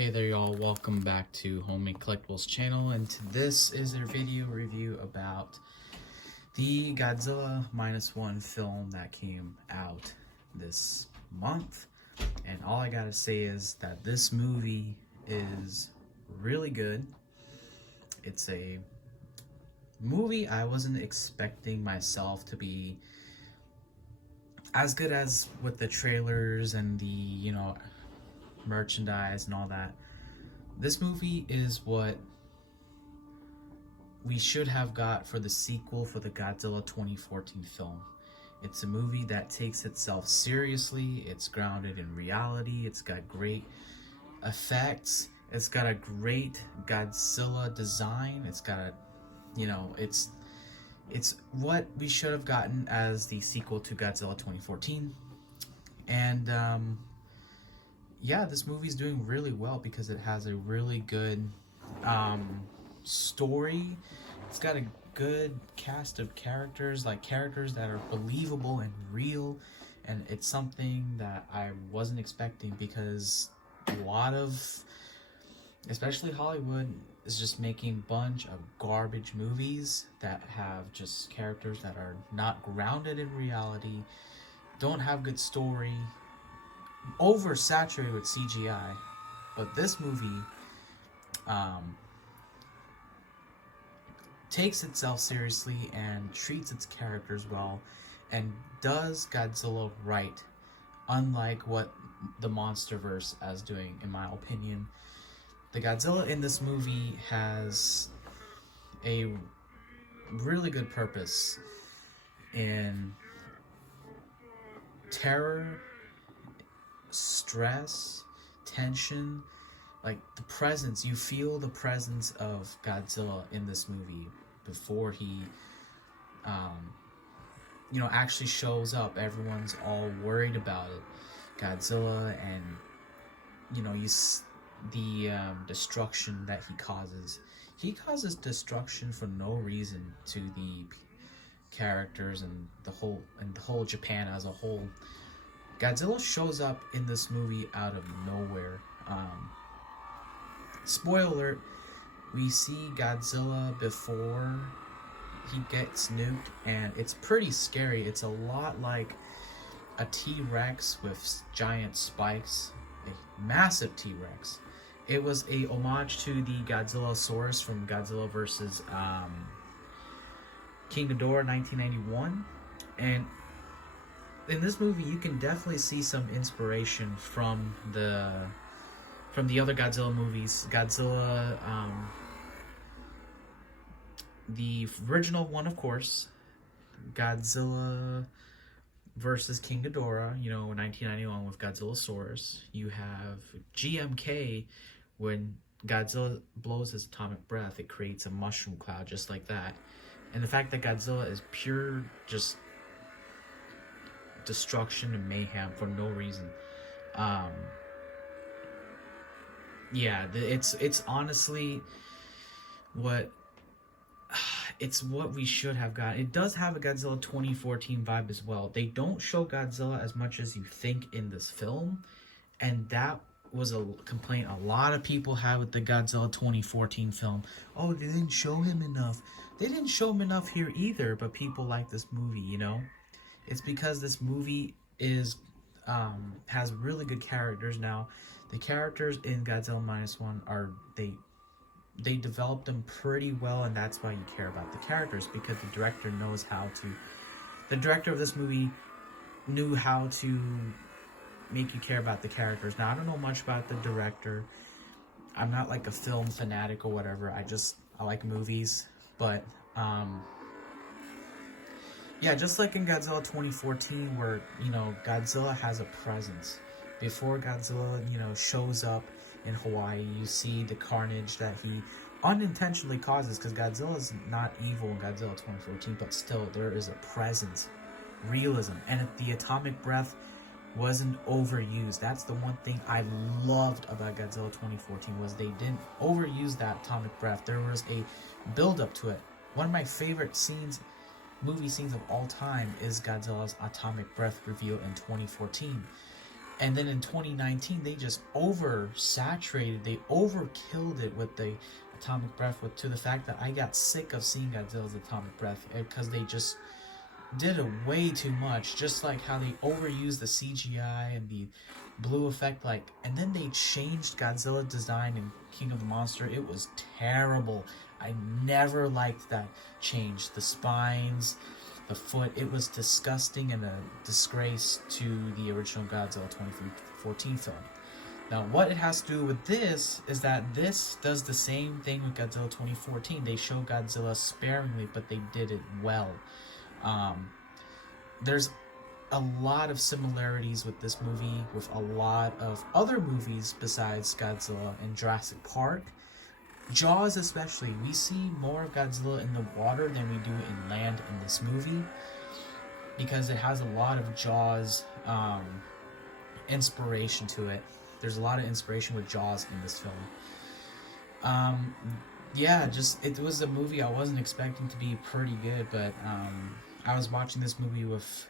Hey there y'all, welcome back to Homemade Collectibles channel, and this is a video review about the Godzilla -1 film that came out this month. And all I gotta say is that this movie is really good. It's a movie I wasn't expecting myself to be as good as with the trailers and the, merchandise and all that. This movie is what we should have got for the sequel for the Godzilla 2014 film. It's a movie that takes itself seriously, it's grounded in reality, it's got great effects, it's got a great Godzilla design, it's got a, it's what we should have gotten as the sequel to Godzilla 2014. And yeah, this movie's doing really well because it has a really good story. It's got a good cast of characters, like characters that are believable and real, and it's something that I wasn't expecting because a lot of, especially Hollywood, is just making a bunch of garbage movies that have just characters that are not grounded in reality, don't have good story, oversaturated with CGI. But this movie takes itself seriously and treats its characters well and does Godzilla right, unlike what the MonsterVerse is doing, in my opinion. The Godzilla in this movie has a really good purpose in terror, stress, tension, like the presence. You feel the presence of Godzilla in this movie before he actually shows up. Everyone's all worried about it, Godzilla, and the destruction that he causes. He causes destruction for no reason to the characters and the whole Japan as a whole. Godzilla shows up in this movie out of nowhere. Spoiler alert, we see Godzilla before he gets nuked, and it's pretty scary. It's a lot like a T-Rex with giant spikes, a massive T-Rex. It was a homage to the Godzillasaurus from Godzilla vs. King Ghidorah 1991, and in this movie you can definitely see some inspiration from the other Godzilla movies. Godzilla, the original one, of course, Godzilla versus King Ghidorah, 1991 with Godzillasaurus. You have GMK, when Godzilla blows his atomic breath, it creates a mushroom cloud just like that. And the fact that Godzilla is pure just destruction and mayhem for no reason. Yeah, it's honestly what we should have got. It does have a Godzilla 2014 vibe as well. They don't show Godzilla as much as you think in this film, and that was a complaint a lot of people had with the Godzilla 2014 film. Oh, they didn't show him enough. They didn't show him enough here either, but people like this movie, It's because this movie is has really good characters. Now, the characters in Godzilla -1 are, they developed them pretty well, and that's why you care about the characters, because the director knows how to. The director of this movie knew how to make you care about the characters. Now, I don't know much about the director. I'm not like a film fanatic or whatever. I like movies, but yeah, just like in Godzilla 2014, where, Godzilla has a presence. Before Godzilla, shows up in Hawaii, you see the carnage that he unintentionally causes, because Godzilla's not evil in Godzilla 2014, but still, there is a presence, realism, and the atomic breath wasn't overused. That's the one thing I loved about Godzilla 2014, was they didn't overuse that atomic breath. There was a build-up to it. One of my favorite movie scenes of all time is Godzilla's atomic breath reveal in 2014. And then in 2019, they just oversaturated, they overkilled it with the atomic breath, to the fact that I got sick of seeing Godzilla's atomic breath, because they just did it way too much. Just like how they overused the CGI and the blue effect, and then they changed Godzilla design in King of the Monster. It was terrible. I never liked that change. The spines, the foot, it was disgusting and a disgrace to the original Godzilla 2014 film. Now, what it has to do with this is that this does the same thing with Godzilla 2014. They show Godzilla sparingly, but they did it well. There's a lot of similarities with this movie with a lot of other movies besides Godzilla and Jurassic Park. Jaws especially, we see more of Godzilla in the water than we do in land in this movie, because it has a lot of Jaws inspiration to it. There's a lot of inspiration with Jaws in this film. It was a movie I wasn't expecting to be pretty good, but I was watching this movie with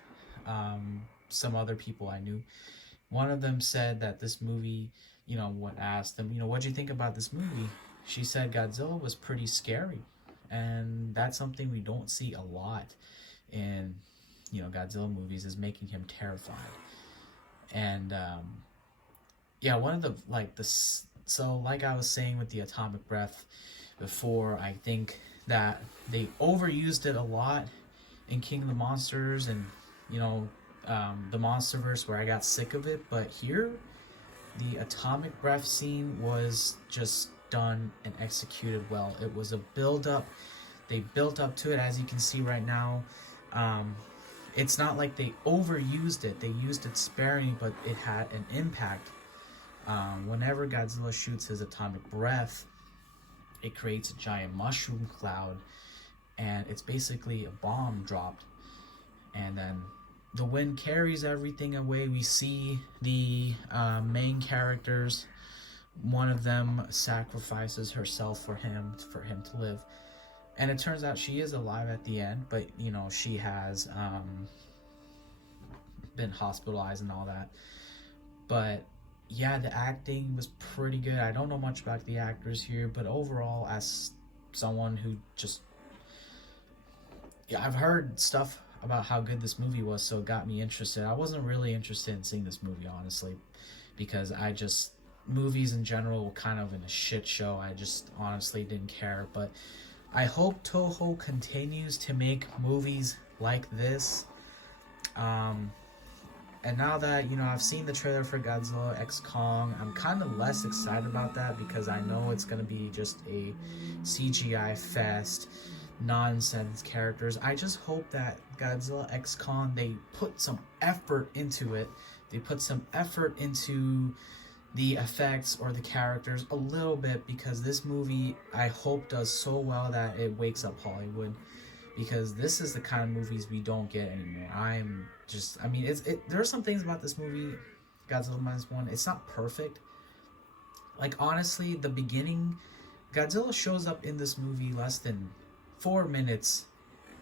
some other people I knew. One of them said that this movie, asked them, what'd you think about this movie? She said Godzilla was pretty scary, and that's something we don't see a lot in, Godzilla movies, is making him terrified. And one of the so like I was saying with the atomic breath before, I think that they overused it a lot in King of the Monsters and the Monsterverse, where I got sick of it. But here, the atomic breath scene was just done and executed well. It was a build-up. They built up to it, as you can see right now. It's not like they overused it. They used it sparingly, but it had an impact. Whenever Godzilla shoots his atomic breath, it creates a giant mushroom cloud, and it's basically a bomb dropped. And then the wind carries everything away. We see the main characters. One of them sacrifices herself for him to live, and it turns out she is alive at the end, but she has been hospitalized and all that. But yeah, the acting was pretty good. I don't know much about the actors here, but overall, as someone who I've heard stuff about how good this movie was, so it got me interested. I wasn't really interested in seeing this movie, honestly, because movies in general were kind of in a shit show. I just honestly didn't care. But I hope Toho continues to make movies like this. And now that I've seen the trailer for Godzilla X Kong, I'm kind of less excited about that, because I know it's going to be just a CGI fest, nonsense characters. I just hope that Godzilla X Kong, they put some effort into it. They put some effort into the effects or the characters a little bit, because this movie, I hope, does so well that it wakes up Hollywood, because this is the kind of movies we don't get anymore. There are some things about this movie, Godzilla Minus One, it's not perfect. Honestly, the beginning, Godzilla shows up in this movie less than 4 minutes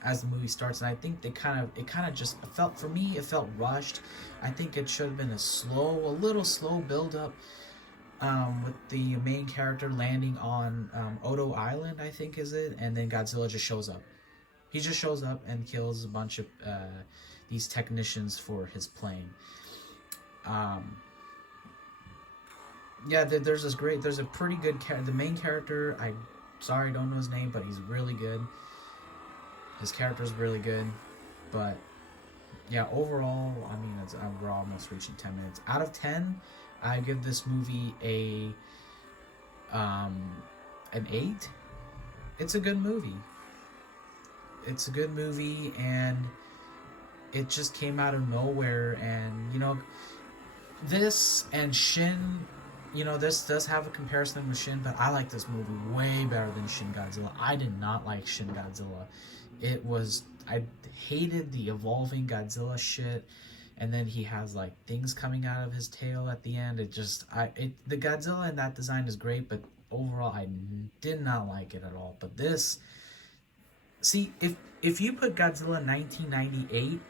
as the movie starts, and I think it kind of just felt, for me, it felt rushed. I think it should have been a little slow build up, with the main character landing on Odo Island, I think is it, and then Godzilla just shows up. He just shows up and kills a bunch of these technicians for his plane. There's a pretty good the main character, I don't know his name, but he's really good. His character's really good. But yeah, overall, we're almost reaching 10 minutes. Out of 10, I give this movie an 8. It's a good movie. And it just came out of nowhere. And this and Shin, this does have a comparison with Shin, but I like this movie way better than Shin Godzilla. I did not like Shin Godzilla. I hated the evolving Godzilla shit, and then he has things coming out of his tail at the end. The Godzilla in that design is great, but overall I did not like it at all. But this, see, if you put Godzilla 1998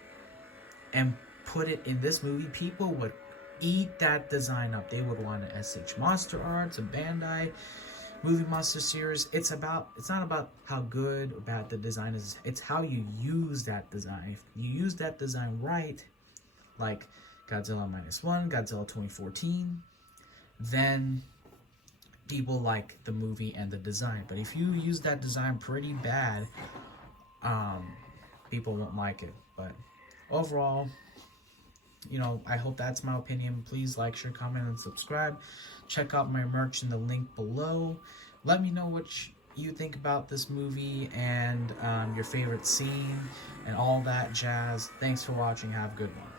and put it in this movie, people would eat that design up. They would want an SH Monster Arts, a Bandai Movie Monster Series. It's not about how good or bad the design is. It's how you use that design. If you use that design right, like Godzilla -1, Godzilla 2014, then people like the movie and the design. But if you use that design pretty bad, people won't like it. But overall, you know, I hope that's my opinion. Please like, share, comment, and subscribe. Check out my merch in the link below. Let me know what you think about this movie and your favorite scene and all that jazz. Thanks for watching. Have a good one.